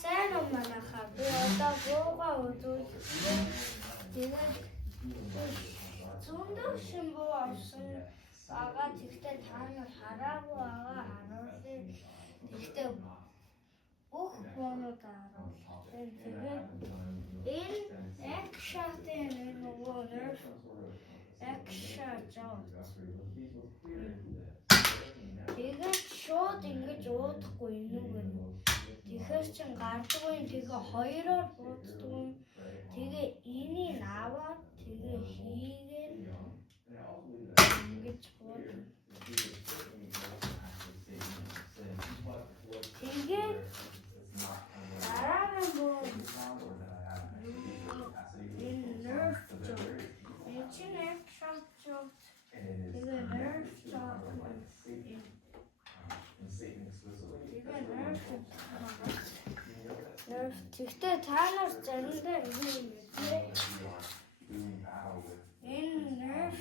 сайн юм манайхаа. Би одоо буугаа үзүүлсэн. Тэгээд зөндөө шимбүү авсан. Ага тэгтээ та нар хараагүй байгаа харуулъя. Тэгтээ бүх боонууд харуулъя. Тэгээд энэ экшатын нөгөө нэр экша жоо. Тэгээд шууд ингэж уудахгүй нүгэн. Тэгэхээр чин гардгүй тэгээ хоёроор бууддаг. Тэгээ энийг аваад тэгээ хийгээд ингэж бууд. Тэгээд дараагийн буу энэ нерв жоо. Энэ чин экша жоо. Тэгээ нерв жоо. Тэгтээ та нар заримдаа юу мэдээ? Энэ нерв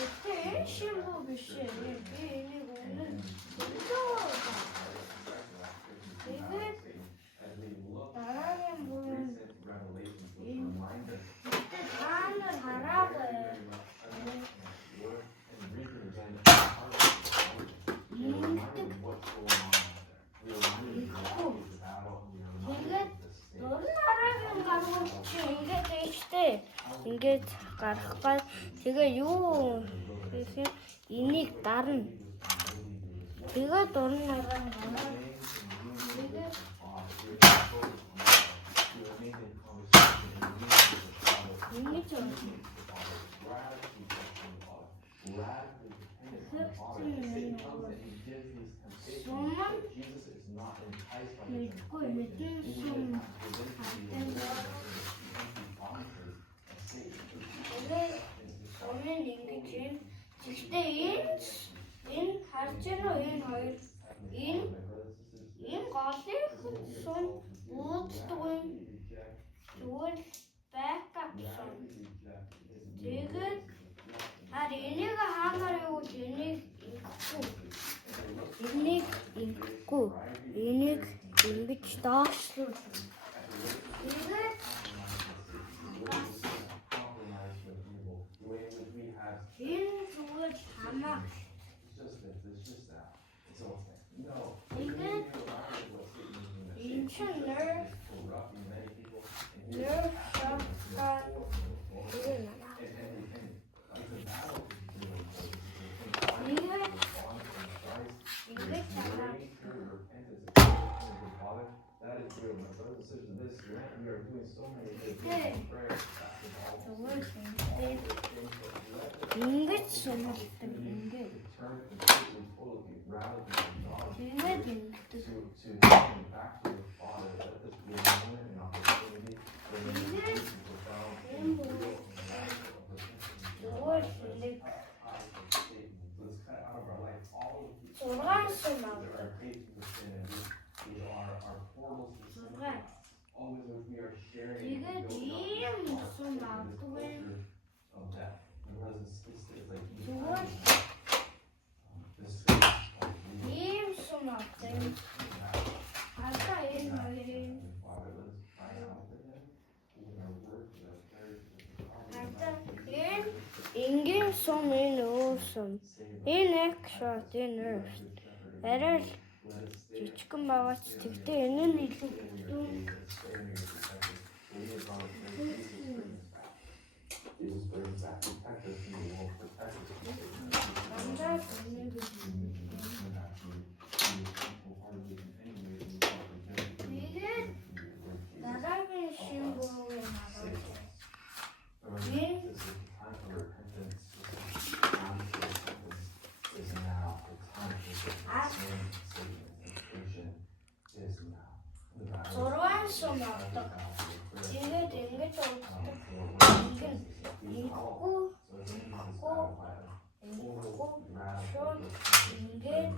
гэдэг шимбүү биш ээ. Би энийг үнэн тэгээд дараагийн бүр таанар хараагүй. Тэгээд дөрөв дараагийн гаргуул чи ингээд ээжтэй. Ингээд гарахгүй. Тэгээ юу энийг дарна. Тэгээ дурнараа гараад тэгээ ингэж Гэхдээ энэ харж байна уу энэ хоёр энэ голын сум ууддаг юм. Зүгээр бэкап сум. Тэгээд хар энийг хаанаар юу энийг ингэхгүй. Энийг ингэж доошлуул. Тэгээд энэ зүгээр хамаа. Тэгээд энэ чинь нерв шокан. Ингэж сумалдаг ингээд. Тэгээд ингэдэг. Ингийн сум энэ өөсөм. Энэ экшот энэ арай л жижигхэн байгаа ч тэгтээ энэ нь илүү дүн. Дараагийн шимбүүгийн зурван сум авдаг. Тэгээд ингэж ууддаг. Ингэхгүй. шууд ингээд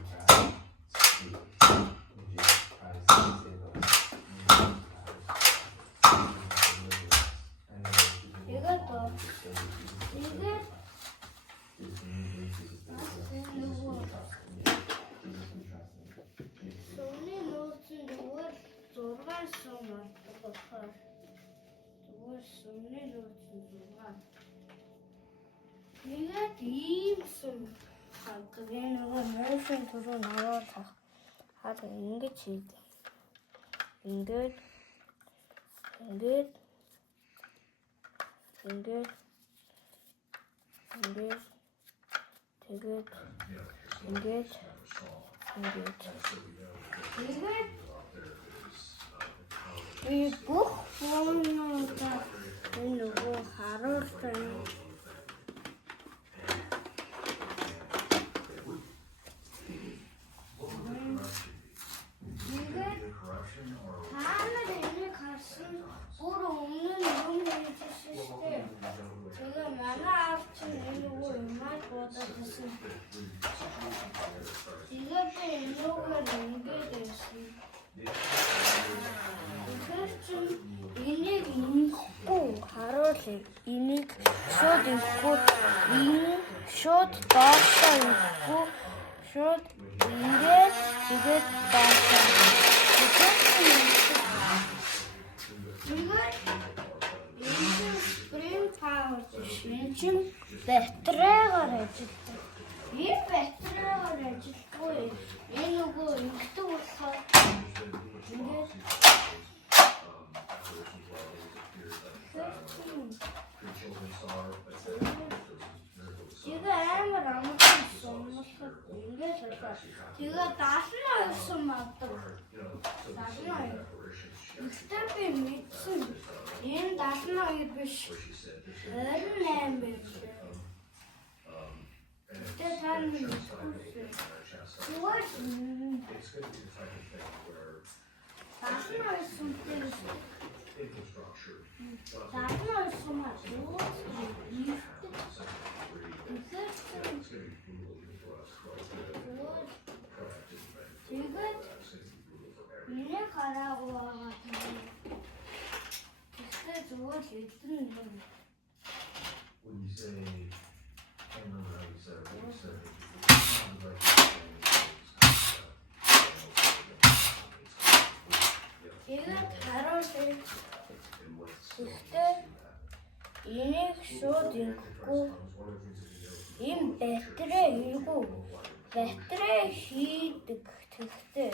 тэгээд ийм сум хаадаг энэ нөгөө моушн түрүү наваалах хаад ингэж хийдэг. Ингээд тэгээд би бүх фонуудаа энэ нөгөө харуулсан. Энийг инхгүй харуулъя. Энийг шууд инхгүй шууд доошоо инхгүй шууд ингээд тэгээд доошоо. Spring power шинжин батарейгаар ажилладаг. Энэ батарейгаар ажиллахгүй. Энэ нөгөө ингэдэг болохоор ингээд Tiga амар амархан сумлахад ингээд болоо. Тэгээ 72 сум авдаг. 72. Ихтэй би мэдсэн. Энэ 72 биш. 28 биш. Тэгээ тань мэдсэн. Зүгээр. 72 сумтэй. 72 сум авдаг. Миний хараагүй байгаа тийм. Тэгтээ зүгээр л эдэн юм. When you say I remember how you said it, what you said it sounds like тэгээд харуулъя. Тэгтээ энийг шууд ингэхгүй ийм батарей хэрэггүй. Батарей хийдэг тэгтээ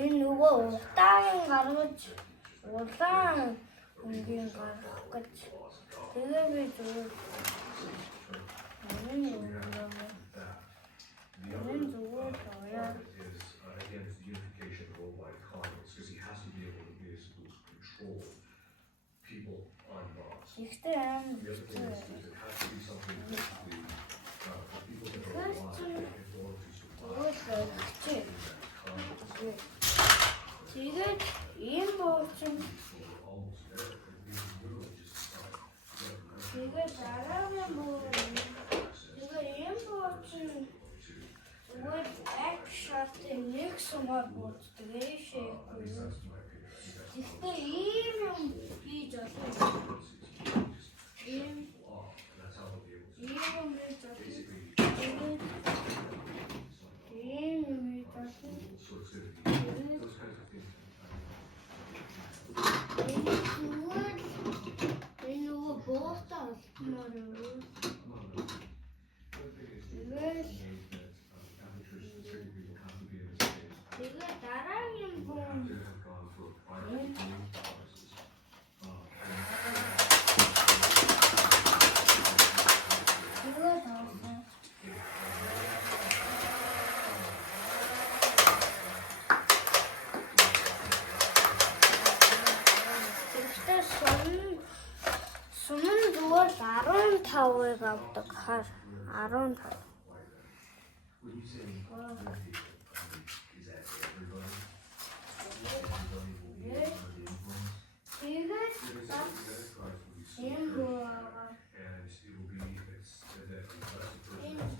энэ нөгөө удаан гаргаж улаан өнгийн гаргах гэж тэгээ би зүгээр ихтэй амар тэгээд ийм буучин тэгээд дараагийн буучин тэгээд ийм буучин зүгээр акшат нэг сумаар бууддаг эшээ ихтэй ийм юм хийж олоо ийм юм хийж Сумын зүгээр 15-ыг авдаг хар 15.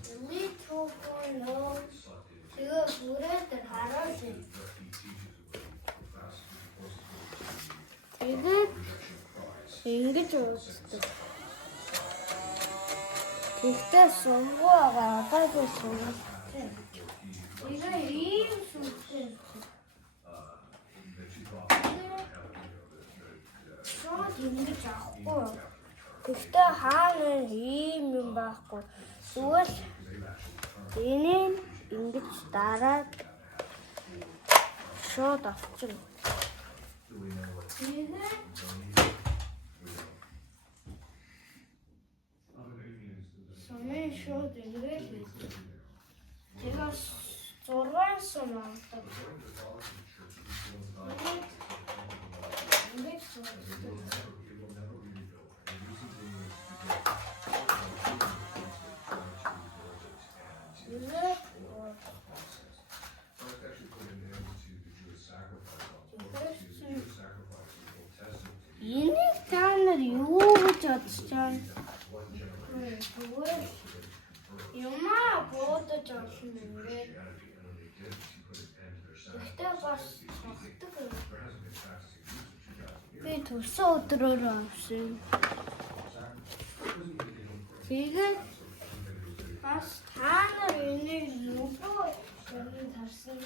Тэгээд ингэж үздэг. Тэгтээ сунгуугаа одоогийн сунгуутай. Тэгээ ийм сүнтэй. Шууд ингэж авахгүй. Тэгтээ хаана ийм юм байхгүй. Зүгээр энийг ингэж дараад шууд авчихна. Тэгээ сонин шууд ингэж хийдэг. Тэгээ 6 сум авдаг. Ингэж энийг та нар юу гэж бодож байна? Юмаа бодож олно ингээд. Тэгтээ бас цогтөг. Би төрсөн өдрөөр авсан. Тэгээд бас та нар энийг нөгөө юм тарсан.